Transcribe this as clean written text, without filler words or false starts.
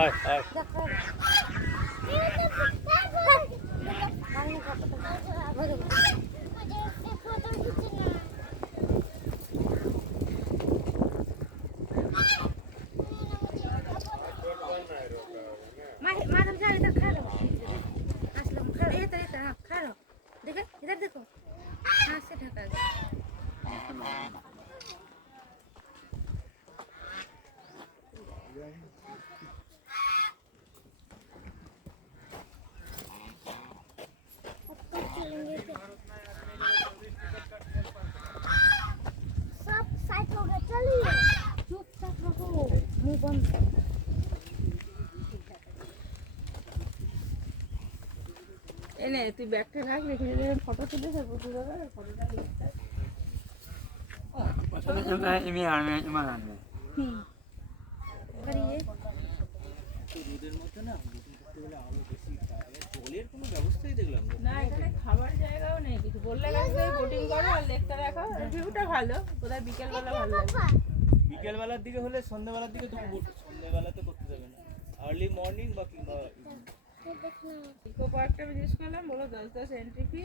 আয় আয় मैडम जा इधर खा लो असलम खा लो इधर इधर हाँ खा लो देखो इधर देखो हाथ से ढका गया सब साइड हो गए चलिए चुपचाप रहो मुंह बंद এনে তুই ব্যাগটা রাখ রেখে ফটো তুলে দেবো ফটোটা करिए রোদের মধ্যে না আরো বেশি জলের কোনো ব্যবস্থাই দেখলাম না এখানে খাবার জায়গাও নেই কিছু বললে লাগবে বোটিং করো আর লেকটা রাখো ভিউটা ভালো কোথায় বিকেলবেলা ভালো লাগবে বিকেলবেলার দিকে হলে সন্ধ্যাবেলার দিকে তো সন্ধ্যাবেলাতে করতে দেবে না আর্লি মর্নিং বা কিংবা ইকো পার্কটা জিজ্ঞেস করলাম বলো 10 এন্ট্রি ফি